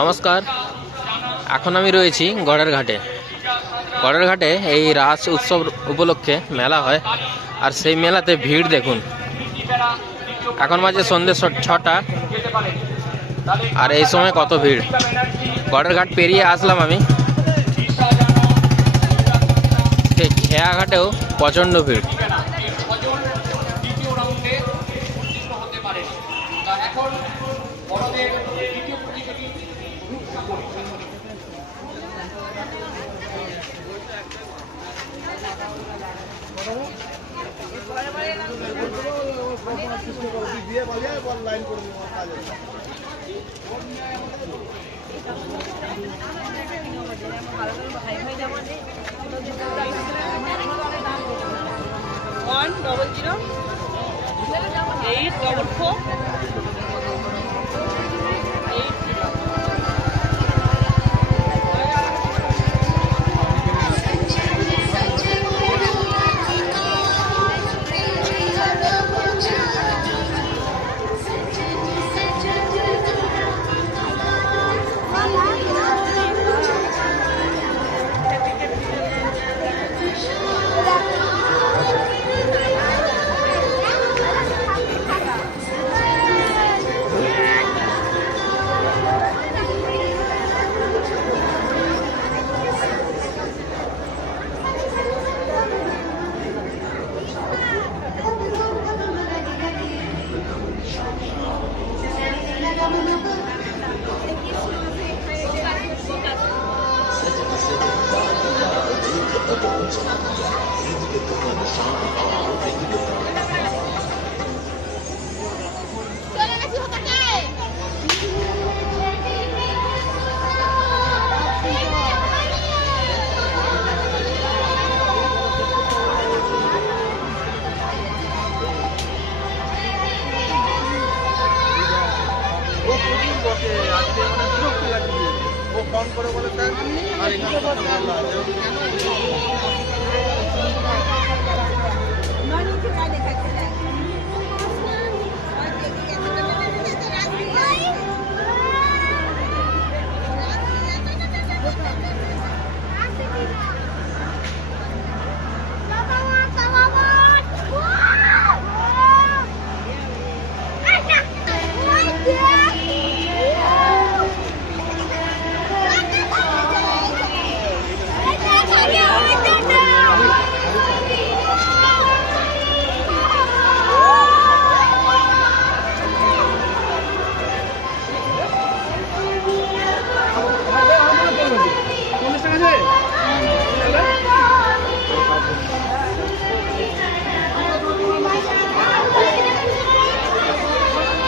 নমস্কার। এখন আমি রয়েছি গড়ের ঘাটে। গড়ের ঘাটে এই রাস উৎসব উপলক্ষে মেলা হয়, আর সেই মেলাতে ভিড় দেখুন। এখন বাজে সন্ধ্যে 6টা, আর এই সময় কত ভিড়। গড়ের ঘাট পেরিয়ে আসলাম আমি, খেয়া ঘাটেও প্রচণ্ড ভিড়।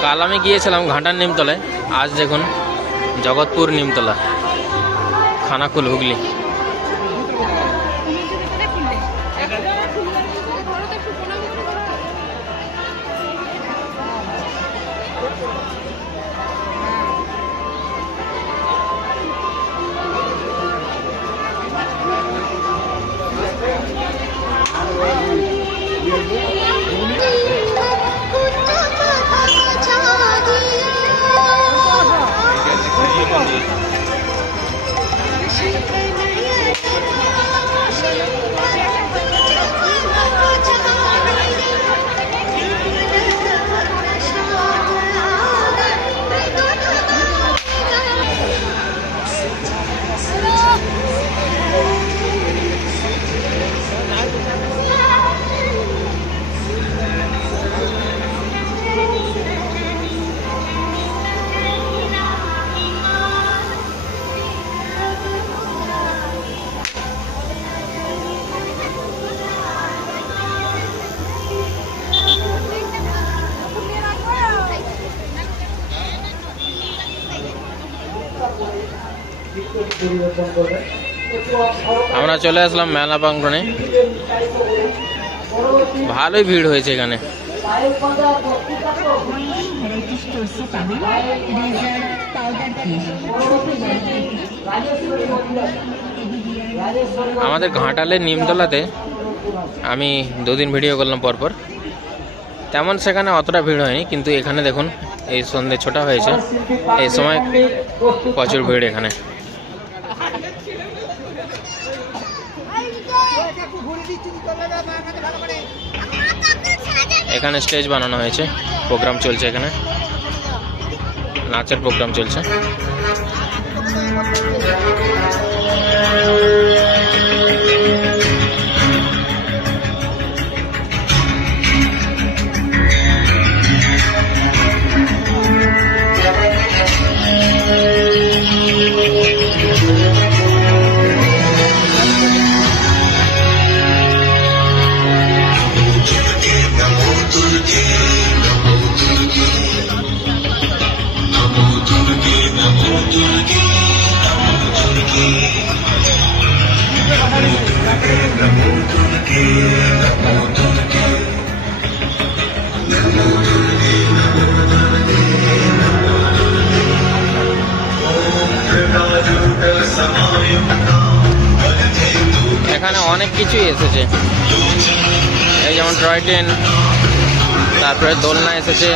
কাল আমি গিয়েছিলাম ঘাটার নিমতলায়, আজ দেখুন জগৎপুর নিমতলা, খানাকুল, হুগলি। আমরা চলে আসলাম মেলা প্রাঙ্গণে। ভালোই ভিড় হয়েছে এখানে। আমাদের ঘাটালের নিমতলাতে আমি 2 দিন ভিডিও করলাম পরপর, তেমন সেখানে অতটা ভিড় হয়নি, কিন্তু এখানে দেখুন এই সন্ধে ছোটা হয়েছে, এই সময় প্রচুর ভিড় এখানে। এখানে স্টেজ বানানো হয়েছে, প্রোগ্রাম চলছে, এখানে নাচের প্রোগ্রাম চলছে। এখানে অনেক কিছুই এসেছে, এই যেমন টয় ট্রেন, তারপরে দোলনা এসেছে।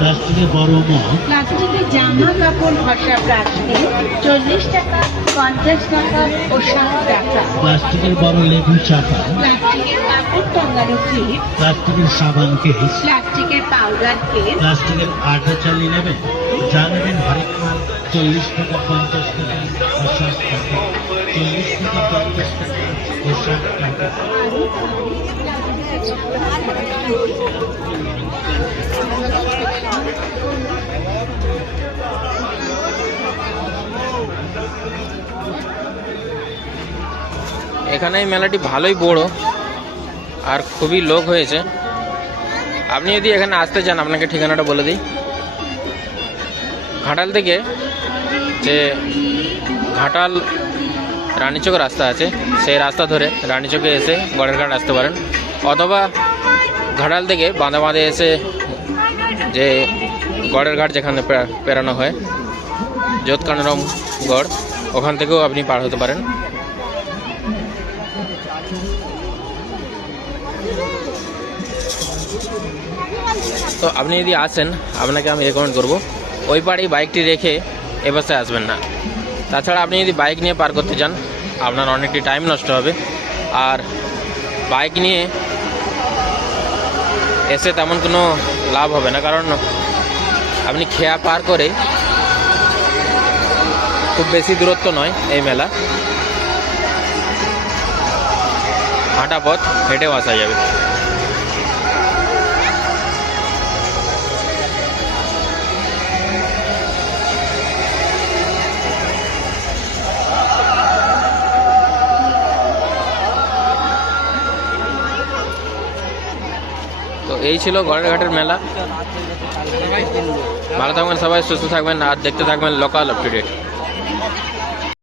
প্লাস্টিকের বড় মুখ, প্লাস্টিকের জামা কাপড় ঘষা প্লাস্টিক 40 টাকা, 50 টাকা ও 60 টাকা। প্লাস্টিকের বড় লেবু চাপা, প্লাস্টিকের কাপড় টাঙানো ক্লিপ, প্লাস্টিকের সাবান কেস, প্লাস্টিকের পাউডার কেস, প্লাস্টিকের আটা চালি নেবেন, যা নেবেন হরেক মাল 40 টাকা, 50 টাকা ও 60 টাকা। 40 টাকা, 50 টাকা ও 60 টাকা। এখানে এই মেলাটি ভালোই বড় আর খুবই লোক হয়েছে। আপনি যদি এখানে আসতে চান, আপনাকে ঠিকানাটা বলে দিই। ঘাটাল থেকে যে ঘাটাল রানীচক রাস্তা আছে, সেই রাস্তা ধরে রানীচকে এসে গড়ের ঘাট আসতে পারেন, অথবা ঘাটাল থেকে বাঁধে বাঁধে এসে যে গড়ের ঘাট যেখানে পেরানো হয়, যোধকানরম গড়, ওখান থেকেও আপনি পার হতে পারেন। তো আপনি যদি আসেন, আপনাকে আমি রেকমেন্ড করব ওই পাড়েই বাইকটি রেখে এ পাশে আসবেন না। তাছাড়া আপনি যদি বাইক নিয়ে পার করতে চান, আপনার অনেকটি টাইম নষ্ট হবে, আর বাইক নিয়ে এসে তেমন কোনো লাভ হবে না, কারণ আপনি খেয়া পার করে, খুব বেশি দূরত্ব নয় এই মেলা, হাঁটা পথ, হেঁটেও আসা যাবে। তো এই ছিল গড়ের ঘাটের মেলা। ভালো থাকবেন সবাই, সুস্থ থাকবেন, আর দেখতে থাকবেন লোকাল আপডেট।